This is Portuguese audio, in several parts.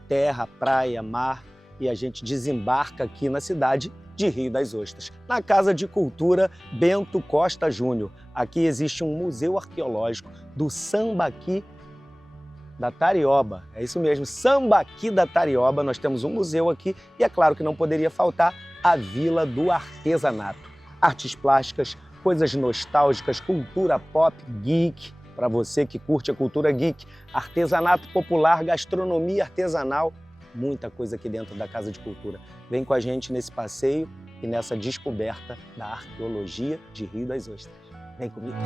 terra, praia, mar, e a gente desembarca aqui na cidade de Rio das Ostras, na Casa de Cultura Bento Costa Júnior. Aqui existe um museu arqueológico do Sambaqui da Tarioba. É isso mesmo, Sambaqui da Tarioba. Nós temos um museu aqui e é claro que não poderia faltar a Vila do Artesanato. Artes plásticas, coisas nostálgicas, cultura pop, geek, para você que curte a cultura geek, artesanato popular, gastronomia artesanal, muita coisa aqui dentro da Casa de Cultura. Vem com a gente nesse passeio e nessa descoberta da arqueologia de Rio das Ostras. Vem comigo!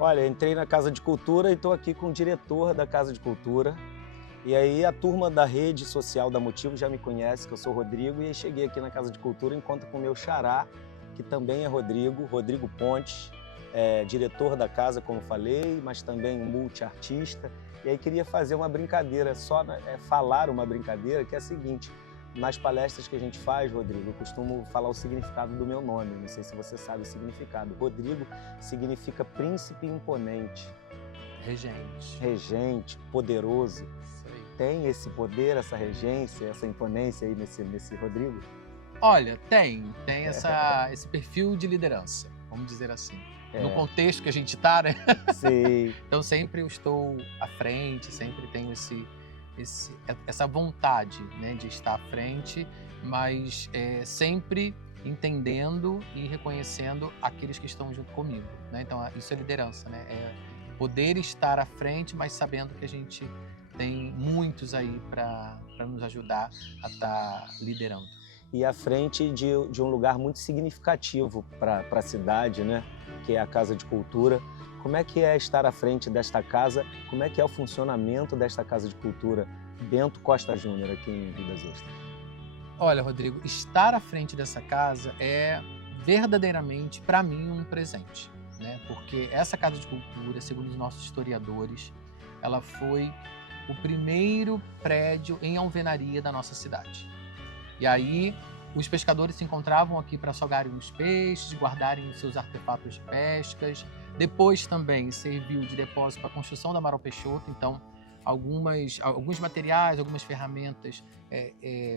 Olha, entrei na Casa de Cultura e estou aqui com o diretor da Casa de Cultura. E aí a turma da rede social da Motivo já me conhece, que eu sou Rodrigo, e aí cheguei aqui na Casa de Cultura e encontro com o meu xará, que também é Rodrigo Pontes, diretor da casa, como falei, mas também multiartista. E aí queria fazer uma brincadeira, falar uma brincadeira, que é a seguinte: nas palestras que a gente faz, Rodrigo, eu costumo falar o significado do meu nome. Não sei se você sabe o significado. Rodrigo significa príncipe imponente. Regente. Regente, poderoso. Sei. Tem esse poder, essa regência, essa imponência aí nesse Rodrigo? Olha, tem esse perfil de liderança, vamos dizer assim. No contexto que a gente está, né? Sim. Então sempre eu estou à frente, sempre tenho essa vontade, né, de estar à frente, mas sempre entendendo e reconhecendo aqueles que estão junto comigo, né? Então isso é liderança, né? É poder estar à frente, mas sabendo que a gente tem muitos aí para nos ajudar a estar liderando. E à frente de um lugar muito significativo para a cidade, né? Que é a Casa de Cultura. Como é que é estar à frente desta casa? Como é que é o funcionamento desta Casa de Cultura Bento Costa Júnior aqui em Rio das Ostras? Olha, Rodrigo, estar à frente dessa casa é verdadeiramente, para mim, um presente, né? Porque essa Casa de Cultura, segundo os nossos historiadores, ela foi o primeiro prédio em alvenaria da nossa cidade. E aí, os pescadores se encontravam aqui para salgarem os peixes, guardarem os seus artefatos de pescas. Depois também serviu de depósito para a construção da Amaral Peixoto. Então, alguns materiais, algumas ferramentas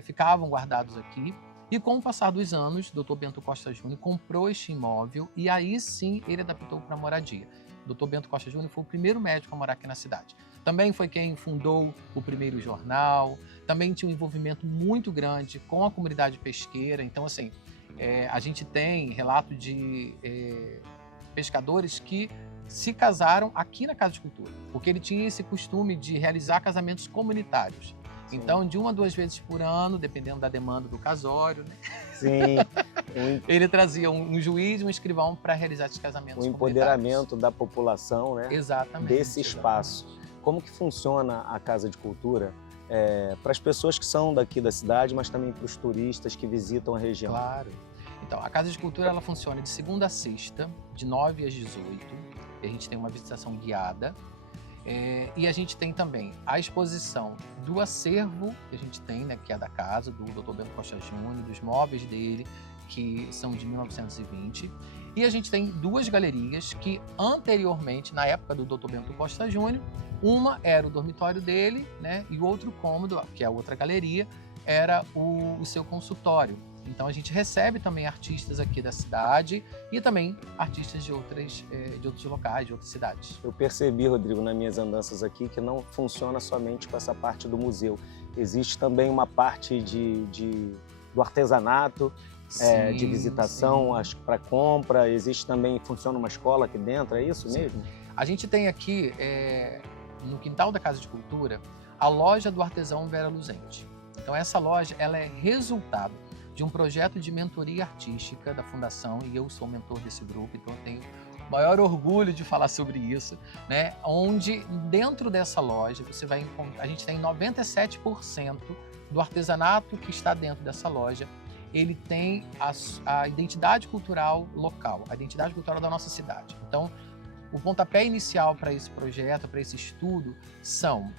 ficavam guardados aqui. E com o passar dos anos, o Dr. Bento Costa Júnior comprou este imóvel e aí sim ele adaptou para moradia. O Dr. Bento Costa Júnior foi o primeiro médico a morar aqui na cidade. Também foi quem fundou o primeiro jornal, também tinha um envolvimento muito grande com a comunidade pesqueira. Então, assim, a gente tem relato de pescadores que se casaram aqui na Casa de Cultura, porque ele tinha esse costume de realizar casamentos comunitários. Sim. Então, de 1 a 2 vezes por ano, dependendo da demanda do casório, né? Sim. Ele trazia um juiz e um escrivão para realizar esses casamentos comunitários. O empoderamento da população, né? Exatamente. Desse espaço. Como que funciona a Casa de Cultura para as pessoas que são daqui da cidade, mas também para os turistas que visitam a região? Claro. Então, a Casa de Cultura ela funciona de segunda a sexta, de 9 às 18. E a gente tem uma visitação guiada. E a gente tem também a exposição do acervo que a gente tem, né, que é da casa, do Dr. Bento Costa Júnior, dos móveis dele, que são de 1920. E a gente tem 2 galerias que anteriormente, na época do Dr. Bento Costa Júnior, uma era o dormitório dele, né, e o outro cômodo, que é a outra galeria, era o seu consultório. Então a gente recebe também artistas aqui da cidade e também artistas de outros locais, de outras cidades. Eu percebi, Rodrigo, nas minhas andanças aqui, que não funciona somente com essa parte do museu. Existe também uma parte do artesanato, sim, de visitação para compra. Existe também, funciona uma escola aqui dentro, é isso sim. mesmo? A gente tem aqui, no quintal da Casa de Cultura, a loja do artesão Vera Luzente. Então essa loja ela é resultado de um projeto de mentoria artística da Fundação, e eu sou mentor desse grupo, então eu tenho maior orgulho de falar sobre isso, né? Onde dentro dessa loja você vai encontrar, a gente tem 97% do artesanato que está dentro dessa loja, ele tem a identidade cultural local, a identidade cultural da nossa cidade. Então, o pontapé inicial para esse projeto, para esse estudo, são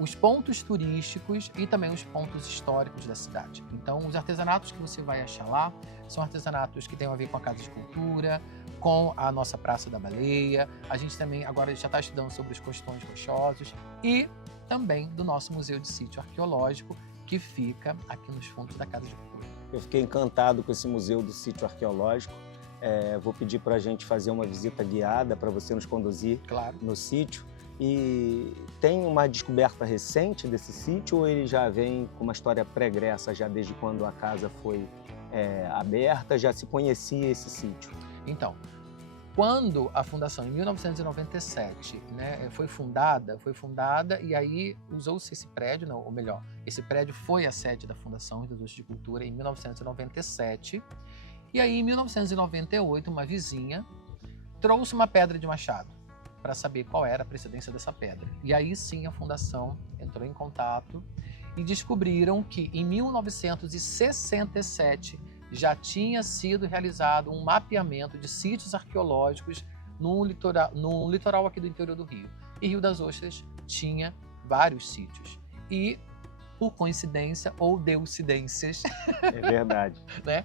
os pontos turísticos e também os pontos históricos da cidade. Então, os artesanatos que você vai achar lá são artesanatos que têm a ver com a Casa de Cultura, com a nossa Praça da Baleia. A gente também agora já está estudando sobre os costões rochosos e também do nosso Museu de Sítio Arqueológico, que fica aqui nos fundos da Casa de Cultura. Eu fiquei encantado com esse Museu do Sítio Arqueológico. Vou pedir para a gente fazer uma visita guiada para você nos conduzir no sítio. E tem uma descoberta recente desse sítio ou ele já vem com uma história pregressa, já desde quando a casa foi aberta, já se conhecia esse sítio? Então, quando a fundação, em 1997, né, foi fundada e aí usou-se esse prédio, ou melhor, esse prédio foi a sede da Fundação Rio das Ostras de Cultura em 1997. E aí, em 1998, uma vizinha trouxe uma pedra de machado para saber qual era a procedência dessa pedra. E aí sim a Fundação entrou em contato e descobriram que em 1967 já tinha sido realizado um mapeamento de sítios arqueológicos no litoral aqui do interior do Rio. E Rio das Ostras tinha vários sítios. E, por coincidência ou deucidências, é verdade, né,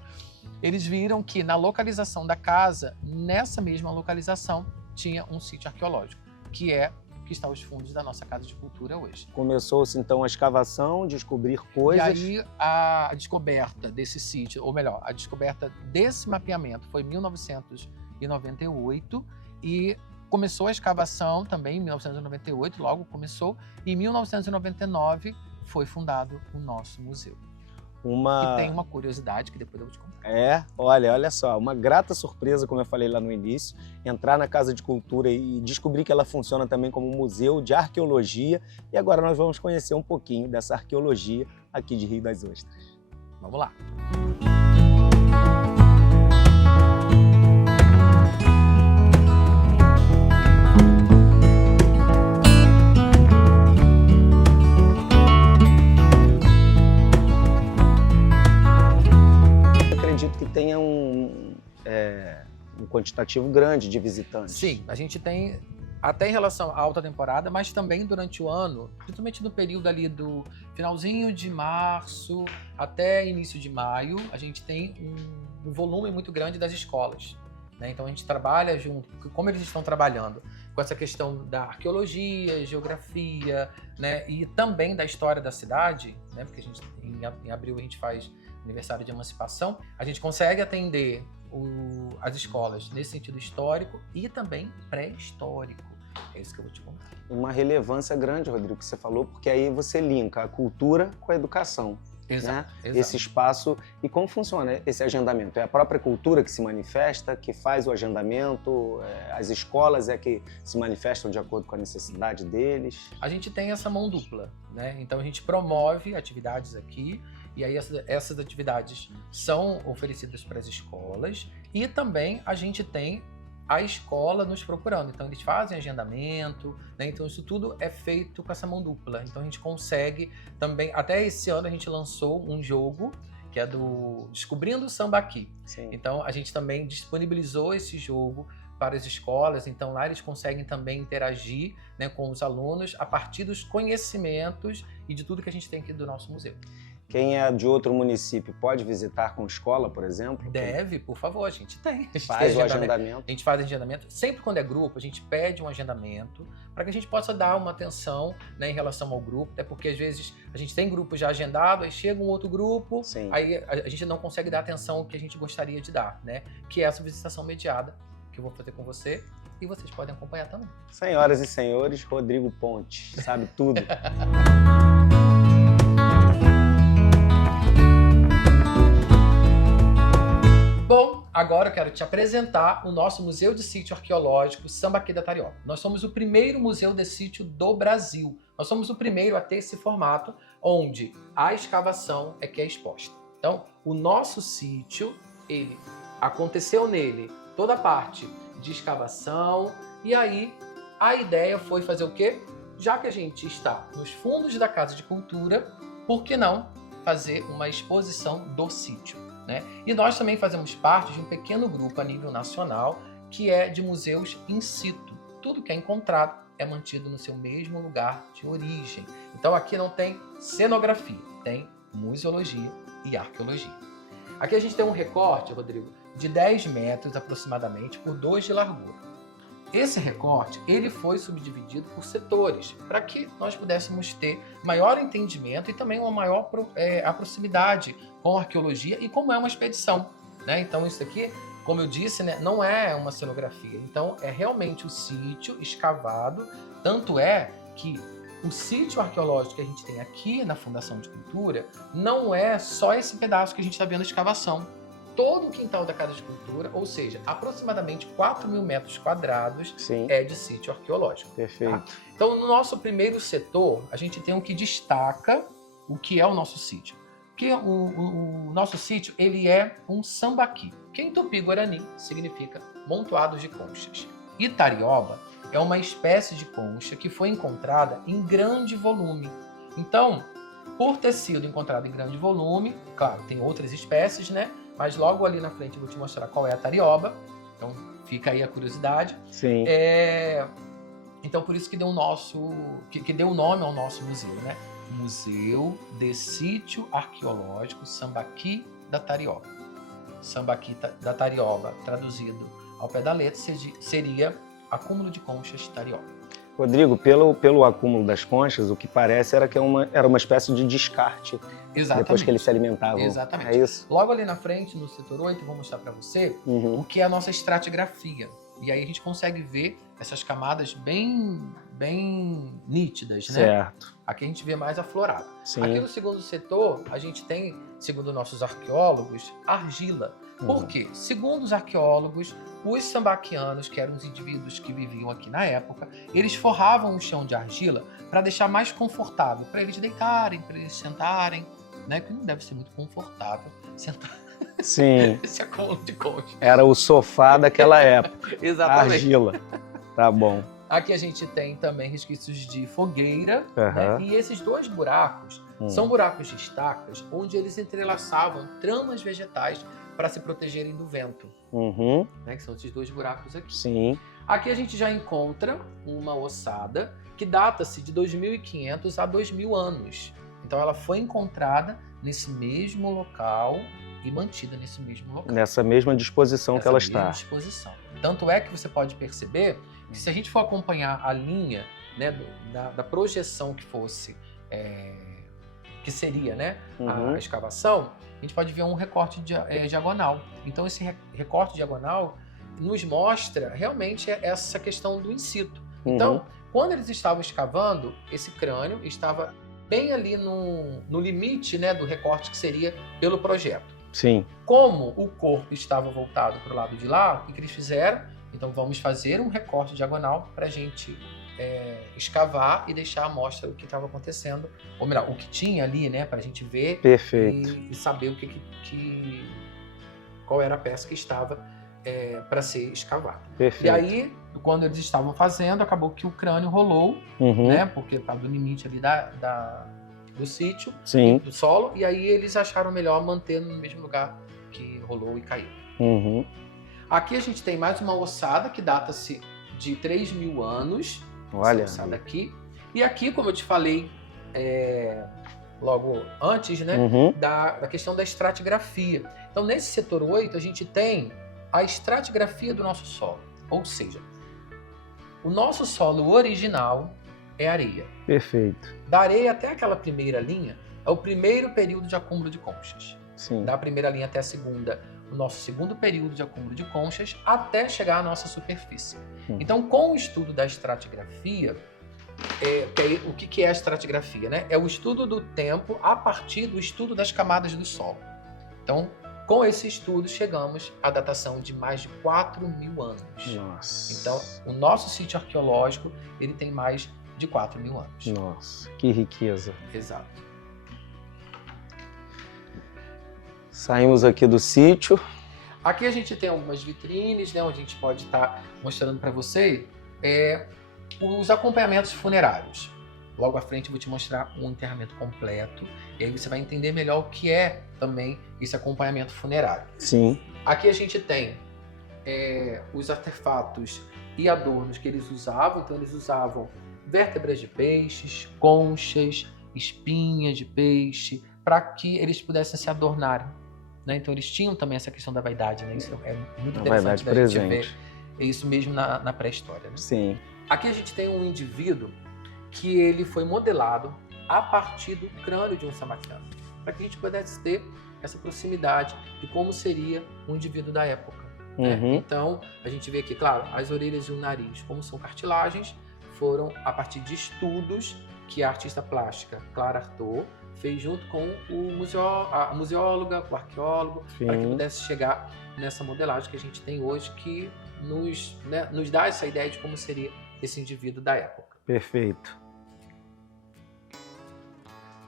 eles viram que na localização da casa, nessa mesma localização, tinha um sítio arqueológico, que está aos fundos da nossa Casa de Cultura hoje. Começou-se então a escavação, descobrir coisas. E aí a descoberta desse sítio, ou melhor, a descoberta desse mapeamento foi em 1998 e começou a escavação também em 1998, logo começou, e em 1999 foi fundado o nosso museu. E tem uma curiosidade que depois eu vou te contar. Olha só, uma grata surpresa, como eu falei lá no início, entrar na Casa de Cultura e descobrir que ela funciona também como um museu de arqueologia. E agora nós vamos conhecer um pouquinho dessa arqueologia aqui de Rio das Ostras. Vamos lá! Tenha um quantitativo grande de visitantes. Sim, a gente tem até em relação à alta temporada, mas também durante o ano, principalmente no período ali do finalzinho de março até início de maio, a gente tem um volume muito grande das escolas, né? Então a gente trabalha junto, como eles estão trabalhando com essa questão da arqueologia, geografia, né? E também da história da cidade, né? Porque a gente em abril a gente faz aniversário de emancipação, a gente consegue atender as escolas nesse sentido histórico e também pré-histórico. É isso que eu vou te contar. Uma relevância grande, Rodrigo, que você falou, porque aí você linka a cultura com a educação. Exato, né? exato. Esse espaço. E como funciona esse agendamento? É a própria cultura que se manifesta, que faz o agendamento? As escolas é que se manifestam de acordo com a necessidade deles? A gente tem essa mão dupla, né? Então a gente promove atividades aqui, e aí essas atividades são oferecidas para as escolas, e também a gente tem a escola nos procurando. Então eles fazem agendamento, né? Então isso tudo é feito com essa mão dupla. Então a gente consegue também, até esse ano a gente lançou um jogo que é do Descobrindo o Sambaqui. Sim. Então a gente também disponibilizou esse jogo para as escolas, então lá eles conseguem também interagir, né, com os alunos a partir dos conhecimentos e de tudo que a gente tem aqui do nosso museu. Quem é de outro município pode visitar com escola, por exemplo? Deve, por favor, a gente tem. Faz o agendamento. A gente faz agendamento. Sempre quando é grupo, a gente pede um agendamento para que a gente possa dar uma atenção, né, em relação ao grupo, até porque às vezes a gente tem grupo já agendado, aí chega um outro grupo, Sim. Aí a gente não consegue dar a atenção que a gente gostaria de dar, né? Que é essa visitação mediada que eu vou fazer com você e vocês podem acompanhar também. Senhoras e senhores, Rodrigo Pontes, sabe tudo. Bom, agora eu quero te apresentar o nosso Museu de Sítio Arqueológico Sambaqui da Tarioca. Nós somos o primeiro museu de sítio do Brasil. Nós somos o primeiro a ter esse formato onde a escavação é que é exposta. Então, o nosso sítio, ele aconteceu nele toda a parte de escavação. E aí a ideia foi fazer o quê? Já que a gente está nos fundos da Casa de Cultura, por que não fazer uma exposição do sítio, né? E nós também fazemos parte de um pequeno grupo a nível nacional que é de museus in situ. Tudo que é encontrado é mantido no seu mesmo lugar de origem. Então aqui não tem cenografia, tem museologia e arqueologia. Aqui a gente tem um recorte, Rodrigo, de 10 metros aproximadamente por 2 de largura. Esse recorte ele foi subdividido por setores para que nós pudéssemos ter maior entendimento e também uma maior proximidade com a arqueologia e como é uma expedição, né? Então isso aqui, como eu disse, né, não é uma cenografia. Então é realmente o sítio escavado, tanto é que o sítio arqueológico que a gente tem aqui na Fundação de Cultura não é só esse pedaço que a gente está vendo a escavação. Todo o quintal da Casa de Cultura, ou seja, aproximadamente 4.000 metros quadrados, Sim. é de sítio arqueológico. Perfeito. Tá? Então, no nosso primeiro setor, a gente tem o que destaca o que é o nosso sítio. Porque o nosso sítio ele é um sambaqui, que em Tupi-Guarani significa montoados de conchas. Itarioba é uma espécie de concha que foi encontrada em grande volume. Então, por ter sido encontrado em grande volume, claro, tem outras espécies, né? Mas logo ali na frente eu vou te mostrar qual é a tarioba. Então fica aí a curiosidade. Sim. Então por isso que deu que deu o nome ao nosso museu, né? Museu de Sítio Arqueológico Sambaqui da Tarioba. Sambaqui da Tarioba, traduzido ao pé da letra, seria acúmulo de conchas tarioba. Rodrigo, pelo acúmulo das conchas, o que parece era que era uma espécie de descarte. Exatamente. Depois que eles se alimentavam. Exatamente. É isso? Logo ali na frente, no setor 8, eu vou mostrar para você o que é a nossa estratigrafia. E aí a gente consegue ver essas camadas bem nítidas, né? Certo. Aqui a gente vê mais aflorado. Sim. Aqui no segundo setor, a gente tem, segundo nossos arqueólogos, argila. Por quê? Segundo os arqueólogos, os sambaquianos, que eram os indivíduos que viviam aqui na época, eles forravam o chão de argila para deixar mais confortável, para eles deitarem, para eles sentarem, né? Que não deve ser muito confortável sentar. Sim. Esse acúmulo de concha. Era o sofá daquela época. Exatamente. Argila. Tá bom. Aqui a gente tem também resquícios de fogueira, Uhum. né? E esses dois buracos são buracos de estacas, onde eles entrelaçavam tramas vegetais para se protegerem do vento, Uhum. né? Que são esses dois buracos aqui. Sim. Aqui a gente já encontra uma ossada que data-se de 2.500 a 2.000 anos. Então ela foi encontrada nesse mesmo local e mantida nesse mesmo local. Nessa mesma disposição que ela está. Disposição. Tanto é que você pode perceber que se a gente for acompanhar a linha, né, da projeção que fosse, que seria, né, a escavação, a gente pode ver um recorte diagonal. Então esse recorte diagonal nos mostra realmente essa questão do in situ. Então, quando eles estavam escavando, esse crânio estava bem ali no limite, né, do recorte que seria pelo projeto. Sim. Como o corpo estava voltado para o lado de lá, o que eles fizeram? Então vamos fazer um recorte diagonal para a gente escavar e deixar à mostra o que estava acontecendo, ou melhor, o que tinha ali, né, para a gente ver. Perfeito. E saber qual era a peça que estava para ser escavada. Perfeito. E aí, quando eles estavam fazendo, acabou que o crânio rolou, né, porque estava no limite ali do sítio, Sim. do solo, e aí eles acharam melhor manter no mesmo lugar que rolou e caiu. Aqui a gente tem mais uma ossada que data-se de 3.000 anos. Olha. Essa ossada aqui. E aqui, como eu te falei logo antes, né, da questão da estratigrafia. Então, nesse setor 8, a gente tem a estratigrafia do nosso solo. Ou seja, o nosso solo original é areia. Perfeito. Da areia até aquela primeira linha é o primeiro período de acúmulo de conchas. Sim. Da primeira linha até a segunda, o nosso segundo período de acúmulo de conchas, até chegar à nossa superfície. Então, com o estudo da estratigrafia, o que é a estratigrafia, né? É o estudo do tempo a partir do estudo das camadas do solo. Então, com esse estudo, chegamos à datação de mais de 4.000 anos. Nossa. Então, o nosso sítio arqueológico, ele tem mais de 4.000 anos. Nossa, que riqueza. Exato. Saímos aqui do sítio. Aqui a gente tem algumas vitrines, né, onde a gente pode estar mostrando para você os acompanhamentos funerários. Logo à frente eu vou te mostrar um enterramento completo, e aí você vai entender melhor o que é também esse acompanhamento funerário. Sim. Aqui a gente tem os artefatos e adornos que eles usavam. Então eles usavam vértebras de peixes, conchas, espinhas de peixe, para que eles pudessem se adornarem, né? Então eles tinham também essa questão da vaidade, né? Isso é muito interessante da gente ver isso mesmo na pré-história, né? Sim. Aqui a gente tem um indivíduo que ele foi modelado a partir do crânio de um samaritano, para que a gente pudesse ter essa proximidade de como seria um indivíduo da época. Né? Então, a gente vê aqui, claro, as orelhas e o nariz, como são cartilagens, foram a partir de estudos que a artista plástica Clara Artaud fez junto com a museóloga, o arqueólogo, para que pudesse chegar nessa modelagem que a gente tem hoje, que nos dá essa ideia de como seria esse indivíduo da época. Perfeito.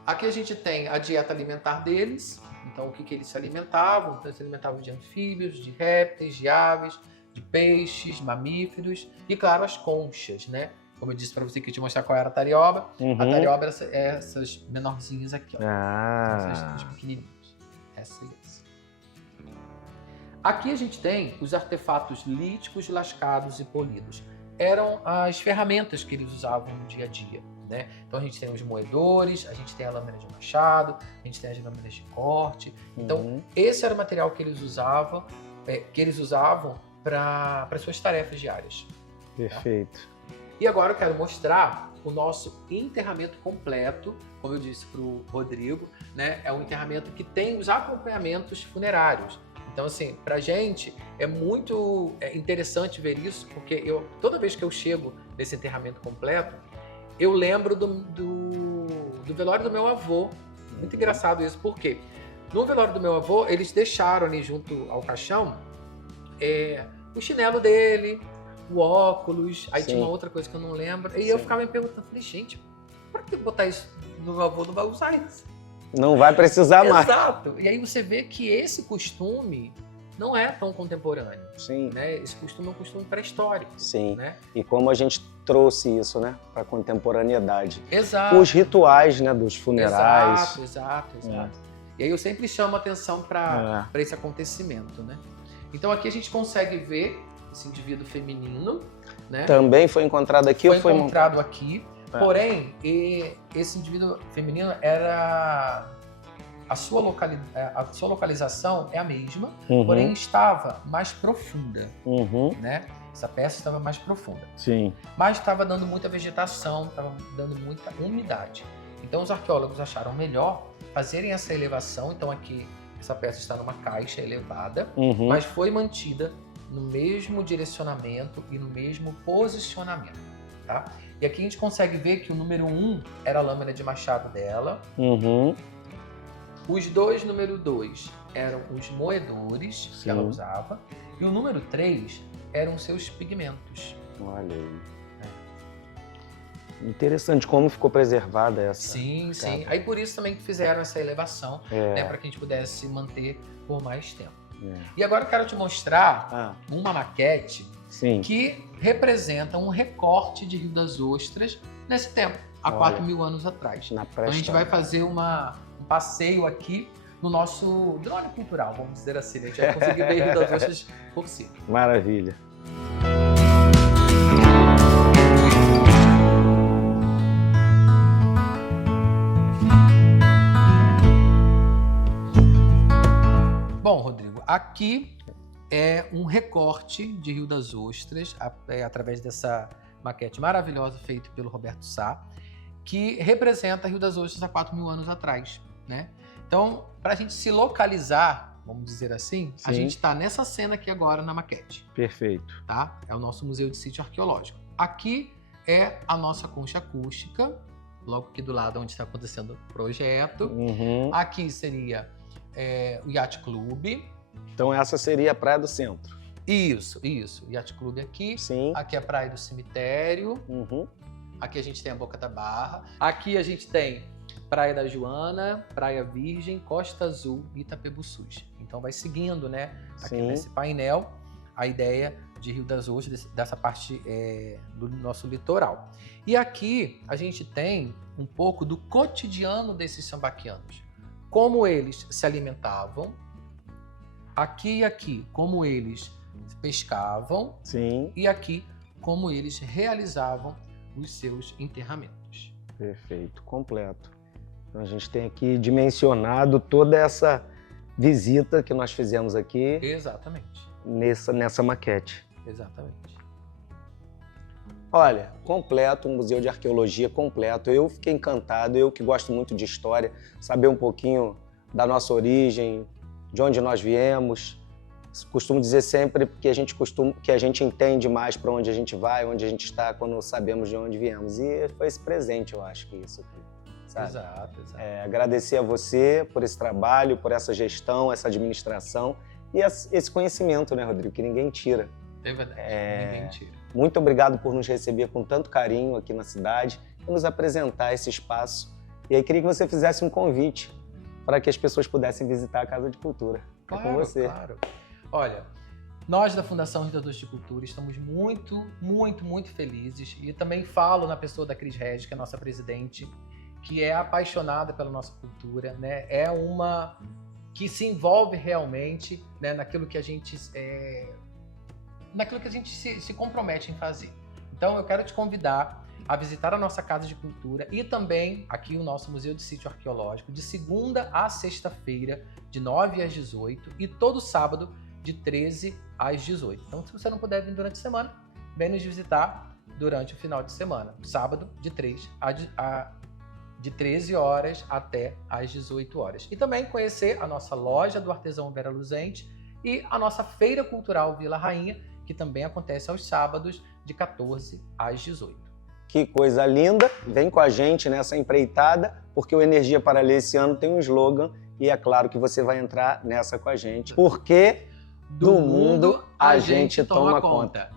Aqui a gente tem a dieta alimentar deles, então o que eles se alimentavam. Então, eles se alimentavam de anfíbios, de répteis, de aves, de peixes, mamíferos e, claro, as conchas, né? Como eu disse para você que eu te mostrar qual era a tarioba. A tarioba é essas menorzinhas aqui, ó. Essas pequenininhas. Essa e essa. Aqui a gente tem os artefatos líticos, lascados e polidos. Eram as ferramentas que eles usavam no dia a dia, né? Então a gente tem os moedores, a gente tem a lâmina de machado, a gente tem as lâminas de corte. Então esse era o material que eles usavam, para as suas tarefas diárias. Perfeito. Tá? E agora eu quero mostrar o nosso enterramento completo, como eu disse para o Rodrigo, né? É um enterramento que tem os acompanhamentos funerários. Então, assim, pra gente é muito interessante ver isso, porque toda vez que eu chego nesse enterramento completo, eu lembro do velório do meu avô. Muito engraçado isso, porque no velório do meu avô, eles deixaram ali junto ao caixão o chinelo dele, o óculos, aí tinha uma outra coisa que eu não lembro, e eu ficava me perguntando, falei, gente, por que botar isso no meu avô? Não vai usar isso. Não vai precisar mais. Exato. E aí você vê que esse costume não é tão contemporâneo. Sim. Né? Esse costume é um costume pré-histórico. Sim. Né? E como a gente trouxe isso, né, para a contemporaneidade. Exato. Os rituais, né, dos funerais. Exato. E aí eu sempre chamo atenção para esse acontecimento, né? Então aqui a gente consegue ver esse indivíduo feminino, né? Também foi encontrado aqui ou foi encontrado aqui? Porém, esse indivíduo feminino era a sua localização é a mesma, porém estava mais profunda, né? Essa peça estava mais profunda. Sim. Mas estava dando muita vegetação, estava dando muita umidade. Então os arqueólogos acharam melhor fazerem essa elevação. Então aqui essa peça está numa caixa elevada, mas foi mantida no mesmo direcionamento e no mesmo posicionamento, tá? E aqui a gente consegue ver que o número 1 era a lâmina de machado dela. Os dois número 2 eram os moedores que ela usava. E o número 3 eram seus pigmentos. Olha aí. Interessante como ficou preservada essa. Sim. Aí por isso também que fizeram essa elevação, né, para que a gente pudesse manter por mais tempo. E agora eu quero te mostrar uma maquete que representa um recorte de Rio das Ostras nesse tempo, há 4.000 anos atrás. Então a gente vai fazer um passeio aqui no nosso drone cultural, vamos dizer assim. A gente vai conseguir ver Rio das Ostras por cima. Maravilha. Bom, Rodrigo, aqui é um recorte de Rio das Ostras, através dessa maquete maravilhosa feita pelo Roberto Sá, que representa Rio das Ostras há 4.000 anos atrás, né? Então, para a gente se localizar, vamos dizer assim, a gente está nessa cena aqui agora na maquete. Perfeito. Tá? É o nosso Museu de Sítio Arqueológico. Aqui é a nossa concha acústica, logo aqui do lado onde está acontecendo o projeto. Aqui seria o Yacht Club. Então essa seria a Praia do Centro. Isso. O Yacht Club aqui. Sim. Aqui é a Praia do Cemitério. Aqui a gente tem a Boca da Barra. Aqui a gente tem Praia da Joana, Praia Virgem, Costa Azul e Itapebuçus. Então vai seguindo, né, aqui Sim. nesse painel, a ideia de Rio das Ostras, dessa parte do nosso litoral. E aqui a gente tem um pouco do cotidiano desses sambaquianos. Como eles se alimentavam, aqui e aqui, como eles pescavam, Sim. e aqui, como eles realizavam os seus enterramentos. Perfeito, completo. Então a gente tem aqui dimensionado toda essa visita que nós fizemos aqui Exatamente, nessa maquete. exatamente. Olha, completo, um museu de arqueologia completo. Eu fiquei encantado, eu que gosto muito de história, saber um pouquinho da nossa origem, de onde nós viemos. Costumo dizer sempre que a gente entende mais para onde a gente vai, onde a gente está, quando sabemos de onde viemos. E foi esse presente, eu acho, que isso aqui, sabe? Exato. Agradecer a você por esse trabalho, por essa gestão, essa administração e esse conhecimento, né, Rodrigo, que ninguém tira. É verdade, ninguém tira. Muito obrigado por nos receber com tanto carinho aqui na cidade e nos apresentar esse espaço. E aí queria que você fizesse um convite para que as pessoas pudessem visitar a Casa de Cultura. Claro, com você. claro. Olha, nós da Fundação Rio das Ostras de Cultura estamos muito, muito, muito felizes, e também falo na pessoa da Cris Regis, que é a nossa presidente, que é apaixonada pela nossa cultura, né? É uma que se envolve realmente, né, naquilo que a gente se compromete em fazer. Então eu quero te convidar a visitar a nossa Casa de Cultura e também aqui o nosso Museu de Sítio Arqueológico, de segunda a sexta-feira, de 9 às 18, e todo sábado, de 13 às 18. Então, se você não puder vir durante a semana, vem nos visitar durante o final de semana. Sábado, de 13 horas até às 18 horas. E também conhecer a nossa loja do Artesão Vera Luzente e a nossa Feira Cultural Vila Rainha, que também acontece aos sábados, de 14 às 18. Que coisa linda! Vem com a gente nessa empreitada, porque o Energia para Ler esse ano tem um slogan e é claro que você vai entrar nessa com a gente. Porque do mundo a gente toma conta.